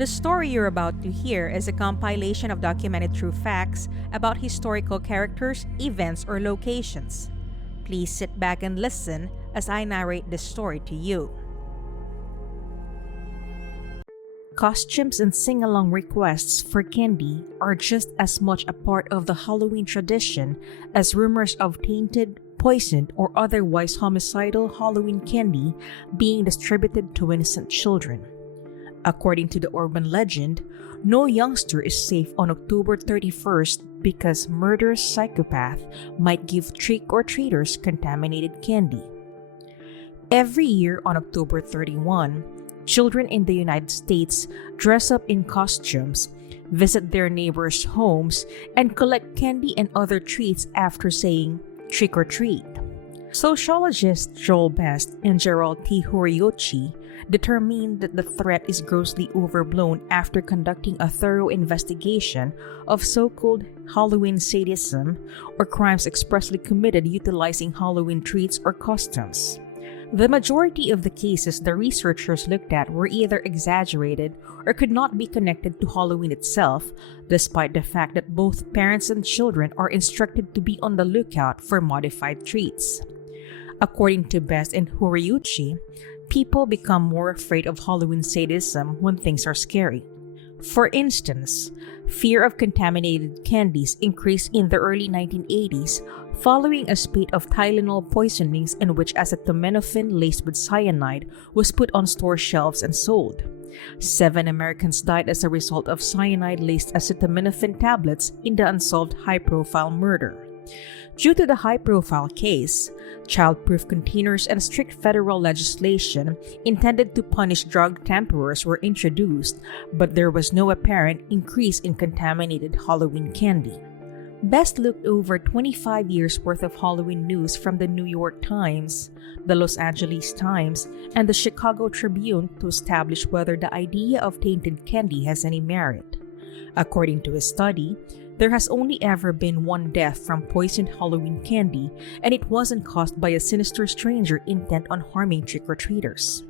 The story you're about to hear is a compilation of documented true facts about historical characters, events, or locations. Please sit back and listen as I narrate this story to you. Costumes and sing-along requests for candy are just as much a part of the Halloween tradition as rumors of tainted, poisoned, or otherwise homicidal Halloween candy being distributed to innocent children. According to the urban legend, no youngster is safe on October 31st because murderous psychopath might give trick-or-treaters contaminated candy. Every year on October 31, children in the United States dress up in costumes, visit their neighbors' homes, and collect candy and other treats after saying trick or treat. Sociologists Joel Best and Gerald T. Horiuchi determined that the threat is grossly overblown after conducting a thorough investigation of so-called Halloween sadism, or crimes expressly committed utilizing Halloween treats or costumes. The majority of the cases the researchers looked at were either exaggerated or could not be connected to Halloween itself, despite the fact that both parents and children are instructed to be on the lookout for modified treats. According to Best and Horiuchi, people become more afraid of Halloween sadism when things are scary. For instance, fear of contaminated candies increased in the early 1980s following a spate of Tylenol poisonings in which acetaminophen laced with cyanide was put on store shelves and sold. 7 Americans died as a result of cyanide-laced acetaminophen tablets in the unsolved high-profile murder. Due to the high-profile case, child-proof containers and strict federal legislation intended to punish drug tamperers were introduced, but there was no apparent increase in contaminated Halloween candy. Best looked over 25 years worth of Halloween news from the New York Times, the Los Angeles Times, and the Chicago Tribune to establish whether the idea of tainted candy has any merit. According to his study, there has only ever been one death from poisoned Halloween candy, and it wasn't caused by a sinister stranger intent on harming trick-or-treaters.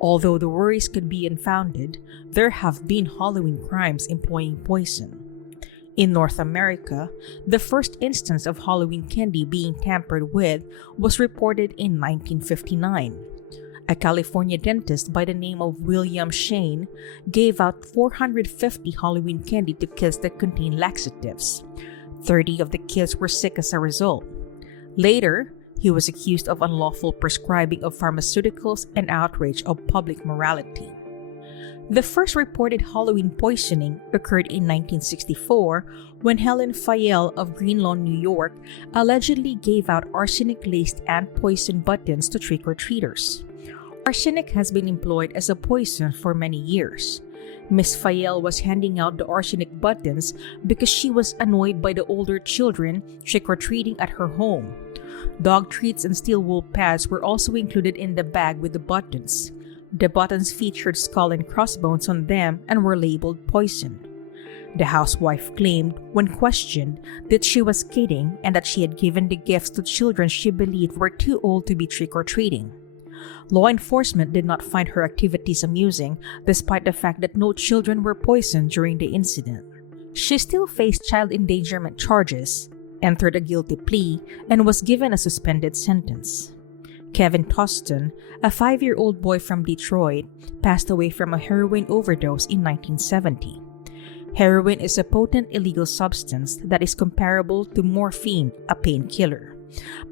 Although the worries could be unfounded, there have been Halloween crimes employing poison. In North America, the first instance of Halloween candy being tampered with was reported in 1959. A California dentist by the name of William Shyne gave out 450 Halloween candy to kids that contained laxatives. 30 of the kids were sick as a result. Later, he was accused of unlawful prescribing of pharmaceuticals and outrage of public morality. The first reported Halloween poisoning occurred in 1964 when Helen Pfeil of Greenlawn, New York, allegedly gave out arsenic-laced ant poison buttons to trick-or-treaters. Arsenic has been employed as a poison for many years. Miss Pfeil was handing out the arsenic buttons because she was annoyed by the older children trick-or-treating at her home. Dog treats and steel wool pads were also included in the bag with the buttons. The buttons featured skull and crossbones on them and were labeled poison. The housewife claimed, when questioned, that she was kidding and that she had given the gifts to children she believed were too old to be trick-or-treating. Law enforcement did not find her activities amusing, despite the fact that no children were poisoned during the incident. She still faced child endangerment charges, entered a guilty plea, and was given a suspended sentence. Kevin Toston, a 5-year-old boy from Detroit, passed away from a heroin overdose in 1970. Heroin is a potent illegal substance that is comparable to morphine, a painkiller,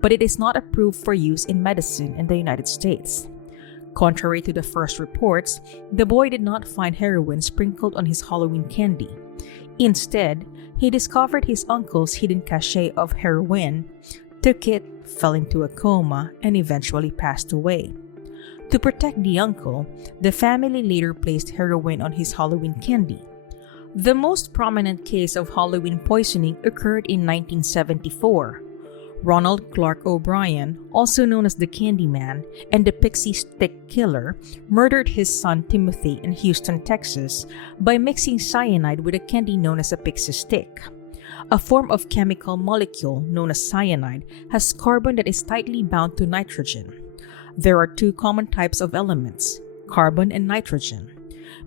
but it is not approved for use in medicine in the United States. Contrary to the first reports, the boy did not find heroin sprinkled on his Halloween candy. Instead, he discovered his uncle's hidden cache of heroin, took it, fell into a coma, and eventually passed away. To protect the uncle, the family later placed heroin on his Halloween candy. The most prominent case of Halloween poisoning occurred in 1974. Ronald Clark O'Brien, also known as the Candyman and the Pixie Stick Killer, murdered his son Timothy in Houston, Texas, by mixing cyanide with a candy known as a pixie stick. A form of chemical molecule known as cyanide has carbon that is tightly bound to nitrogen. There are 2 common types of elements, carbon and nitrogen.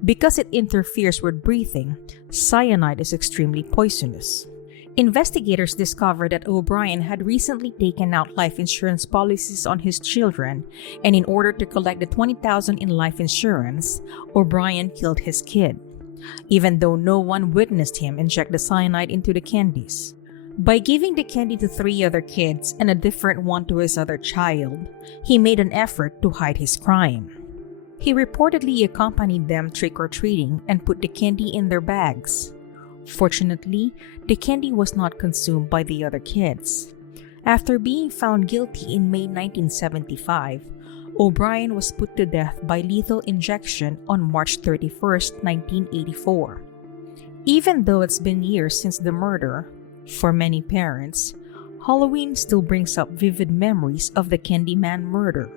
Because it interferes with breathing, cyanide is extremely poisonous. Investigators discovered that O'Brien had recently taken out life insurance policies on his children, and in order to collect the $20,000 in life insurance, O'Brien killed his kid, even though no one witnessed him inject the cyanide into the candies. By giving the candy to 3 other kids and a different one to his other child, he made an effort to hide his crime. He reportedly accompanied them trick-or-treating and put the candy in their bags. Fortunately, the candy was not consumed by the other kids. After being found guilty in May 1975, O'Brien was put to death by lethal injection on March 31, 1984. Even though it's been years since the murder, for many parents, Halloween still brings up vivid memories of the Candyman murder.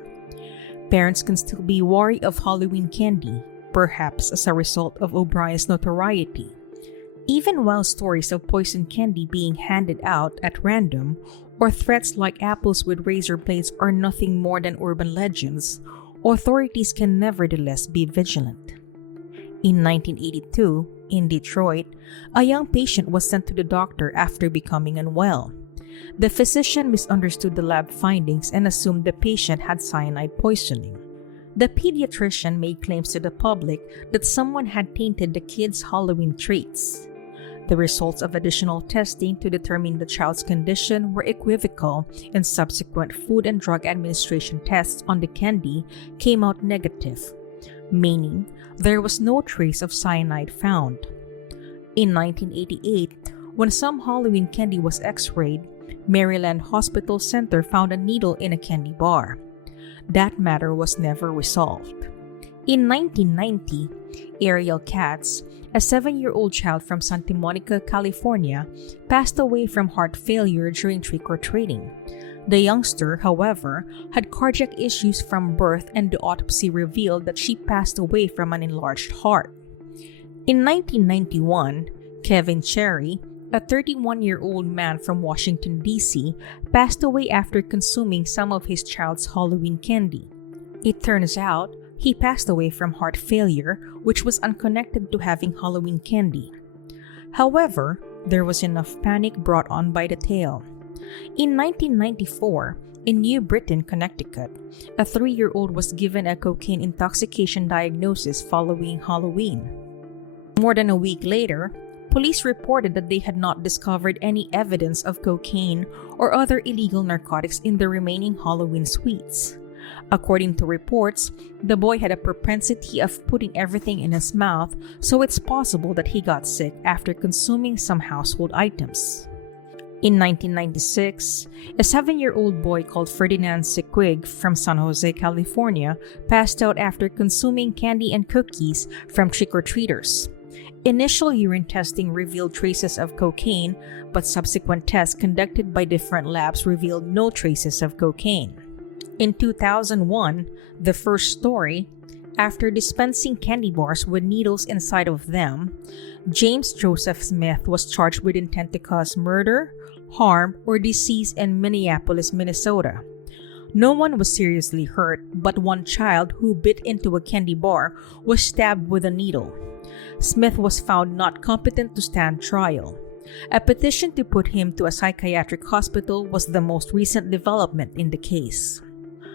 Parents can still be wary of Halloween candy, perhaps as a result of O'Brien's notoriety. Even while stories of poison candy being handed out at random or threats like apples with razor blades are nothing more than urban legends, authorities can nevertheless be vigilant. In 1982, in Detroit, a young patient was sent to the doctor after becoming unwell. The physician misunderstood the lab findings and assumed the patient had cyanide poisoning. The pediatrician made claims to the public that someone had tainted the kid's Halloween treats. The results of additional testing to determine the child's condition were equivocal, and subsequent Food and Drug Administration tests on the candy came out negative, meaning there was no trace of cyanide found. In 1988, when some Halloween candy was x-rayed, Maryland Hospital Center found a needle in a candy bar. That matter was never resolved. In 1990, Ariel Katz, a 7-year-old child from Santa Monica, California, passed away from heart failure during trick-or-treating. The youngster, however, had cardiac issues from birth, and the autopsy revealed that she passed away from an enlarged heart. In 1991, Kevin Cherry, a 31-year-old man from Washington, D.C., passed away after consuming some of his child's Halloween candy. It turns out, he passed away from heart failure, which was unconnected to having Halloween candy. However, there was enough panic brought on by the tale. In 1994, in New Britain, Connecticut, a 3-year-old was given a cocaine intoxication diagnosis following Halloween. More than a week later, police reported that they had not discovered any evidence of cocaine or other illegal narcotics in the remaining Halloween sweets. According to reports, the boy had a propensity of putting everything in his mouth, so it's possible that he got sick after consuming some household items. In 1996, a 7-year-old boy called Ferdinand Siquig from San Jose, California, passed out after consuming candy and cookies from trick-or-treaters. Initial urine testing revealed traces of cocaine, but subsequent tests conducted by different labs revealed no traces of cocaine. In 2001, the first story, after dispensing candy bars with needles inside of them, James Joseph Smith was charged with intent to cause murder, harm, or disease in Minneapolis, Minnesota. No one was seriously hurt, but one child who bit into a candy bar was stabbed with a needle. Smith was found not competent to stand trial. A petition to put him to a psychiatric hospital was the most recent development in the case.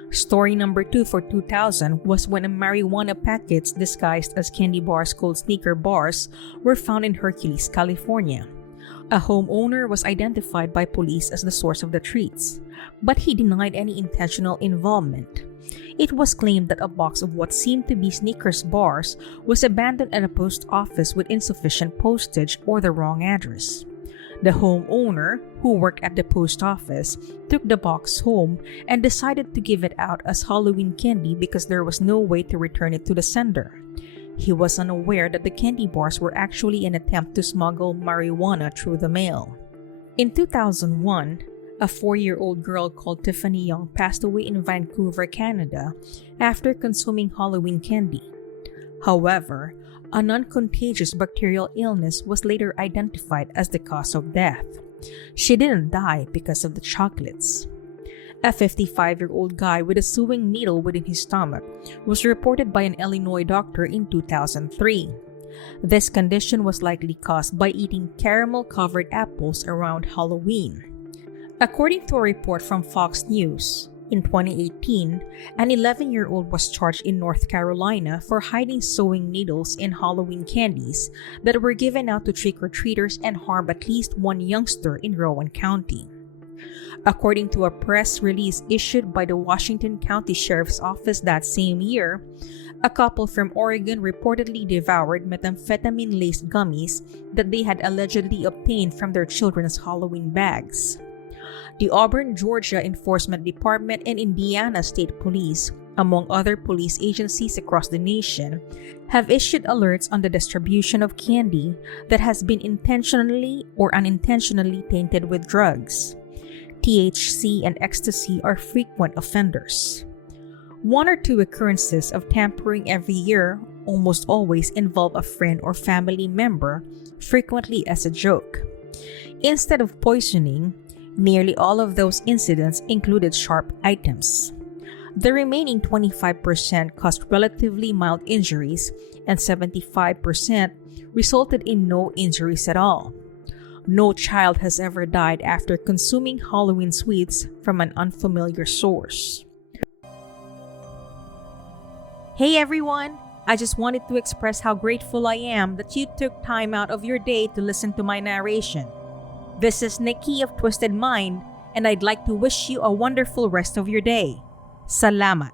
Story number 2 for 2000 was when marijuana packets disguised as candy bars called sneaker bars were found in Hercules, California. A homeowner was identified by police as the source of the treats, but he denied any intentional involvement. It was claimed that a box of what seemed to be Snickers bars was abandoned at a post office with insufficient postage or the wrong address. The homeowner, who worked at the post office, took the box home and decided to give it out as Halloween candy because there was no way to return it to the sender. He was unaware that the candy bars were actually an attempt to smuggle marijuana through the mail. In 2001, a 4-year-old girl called Tiffaney Young passed away in Vancouver, Canada, after consuming Halloween candy. However, a non-contagious bacterial illness was later identified as the cause of death. She didn't die because of the chocolates. A 55-year-old guy with a sewing needle within his stomach was reported by an Illinois doctor in 2003. This condition was likely caused by eating caramel-covered apples around Halloween. According to a report from Fox News, in 2018, an 11-year-old was charged in North Carolina for hiding sewing needles in Halloween candies that were given out to trick-or-treaters and harmed at least one youngster in Rowan County. According to a press release issued by the Washington County Sheriff's Office that same year, a couple from Oregon reportedly devoured methamphetamine-laced gummies that they had allegedly obtained from their children's Halloween bags. The Auburn, Georgia Enforcement Department and Indiana State Police, among other police agencies across the nation, have issued alerts on the distribution of candy that has been intentionally or unintentionally tainted with drugs. THC and ecstasy are frequent offenders. 1 or 2 occurrences of tampering every year almost always involve a friend or family member, frequently as a joke. Instead of poisoning, nearly all of those incidents included sharp items. The remaining 25% caused relatively mild injuries, and 75% resulted in no injuries at all. No child has ever died after consuming Halloween sweets from an unfamiliar source. Hey everyone! I just wanted to express how grateful I am that you took time out of your day to listen to my narration. This is Nikki of Twysted Mind, and I'd like to wish you a wonderful rest of your day. Salamat!